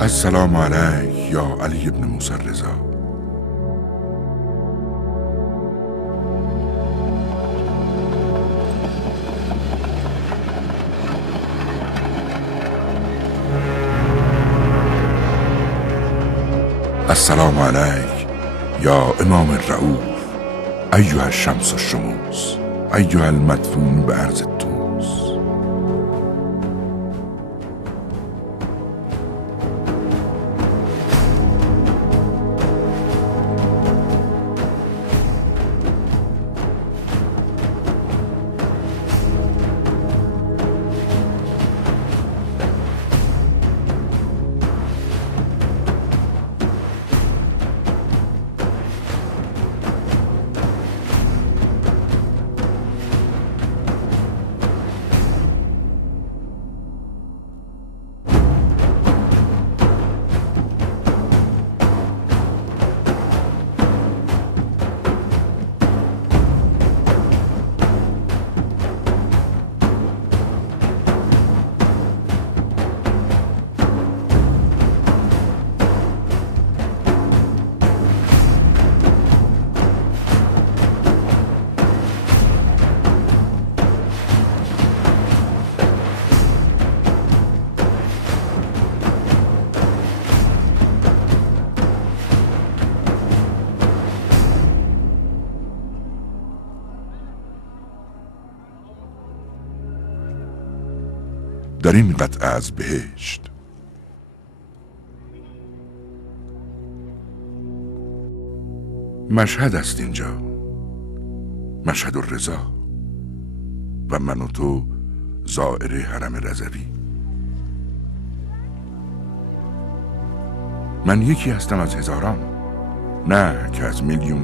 السلام علیک یا علی ابن موسی الرضا. السلام علیک یا امام الرؤوف، ایها الشمس الشموس، ایها المدفون به ارض توس. در این قطعه از بهشت مشهد است اینجا، مشهد الرضا، و من و تو زائر حرم رضوی. من یکی هستم از هزاران، نه که از میلیون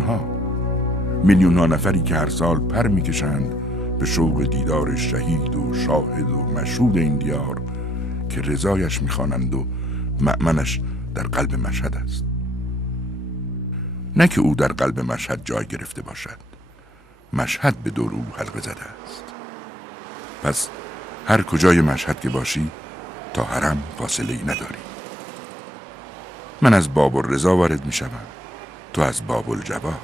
ها نفری که هر سال پر میکشند به شوق دیدار شهید و شاهد و مشهود این دیار که رضایش میخوانند و مأمنش در قلب مشهد است. نه که او در قلب مشهد جای گرفته باشد، مشهد به دور او حلقه زده است. پس هر کجای مشهد که باشی تا حرم فاصله ای نداری. من از باب الرضا وارد میشوم، تو از باب الجواد.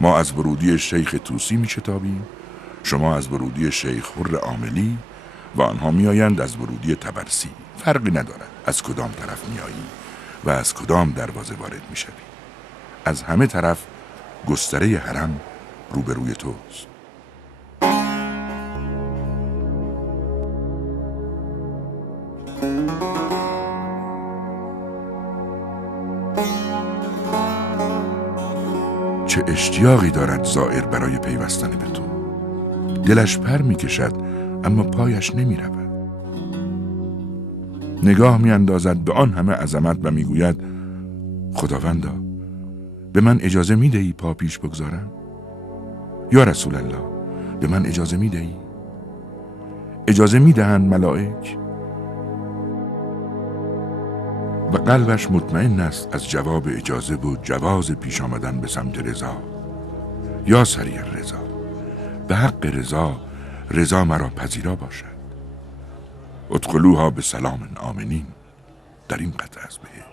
ما از ورودی شیخ طوسی میشتابیم، شما از ورودی شیخ حر عاملی، و آنها میآیند از ورودی طبرسی. فرقی ندارد از کدام طرف میایی و از کدام دروازه وارد میشوی. از همه طرف گستره حرم روبروی توست. چه اشتیاقی دارد زائر برای پیوستن به تو. دلش پر میکشد اما پایش نمیرود. نگاه میاندازد به آن همه عظمت و میگوید خداوندا، به من اجازه میدهی پا پیش بگذارم؟ یا رسول الله، به من اجازه میدهی؟ اجازه میدهند ملائک؟ و قلبش مطمئن است از جواب اجازه و جواز پیش آمدن به سمت رضا. یا سریع رضا، به حق رضا، رضا مرا پذیرا باشد. ادخلوها به سلام آمنین. در این قطعه از بهشت.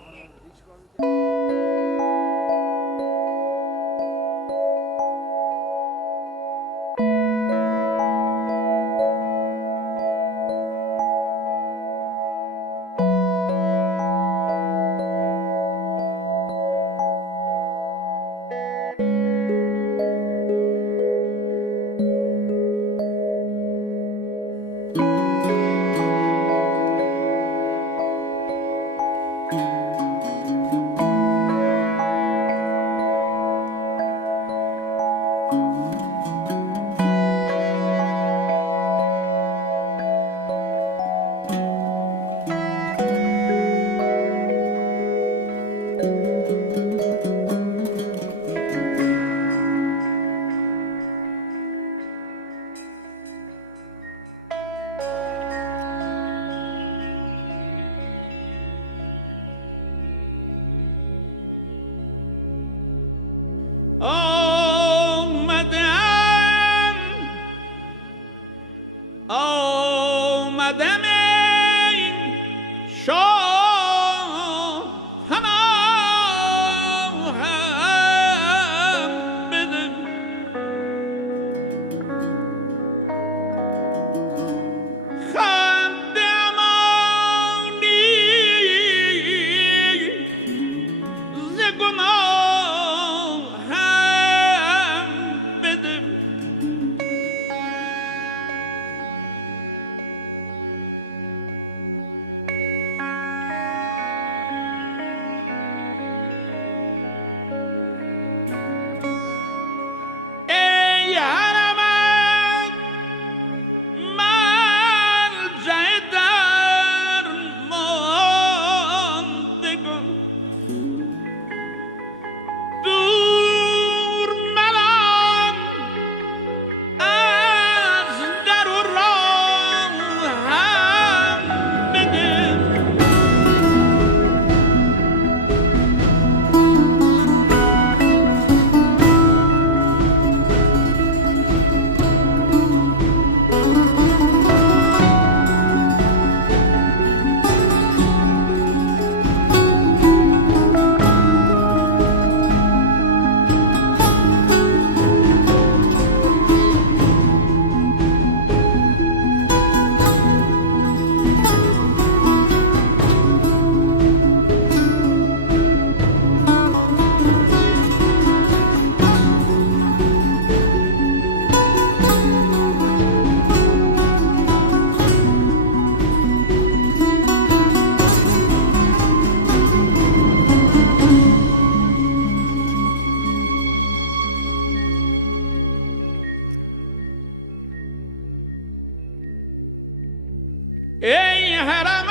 ای حرمین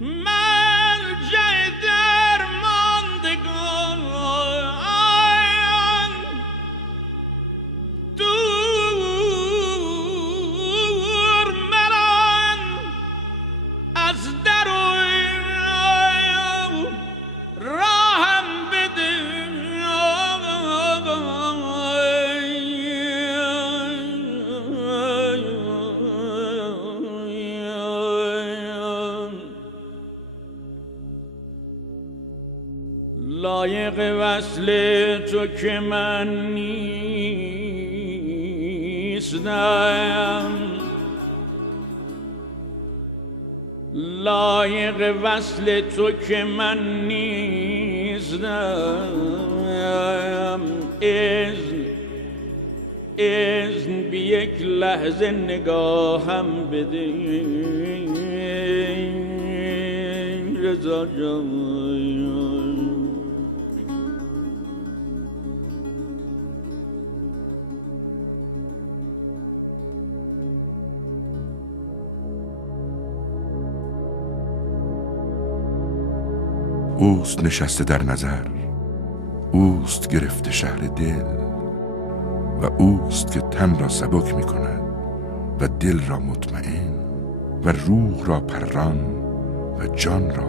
مرجع درماندگان، دور مران از در و راهم بده. لایق وصل تو که من نیستم، لایق وصل تو که من نیستم. اذن بی یک لحظه نگاهم بده رضا جان. اوست نشسته در نظر، اوست گرفته شهر دل، و اوست که تن را سبک می کند و دل را مطمئن و روح را پران و جان را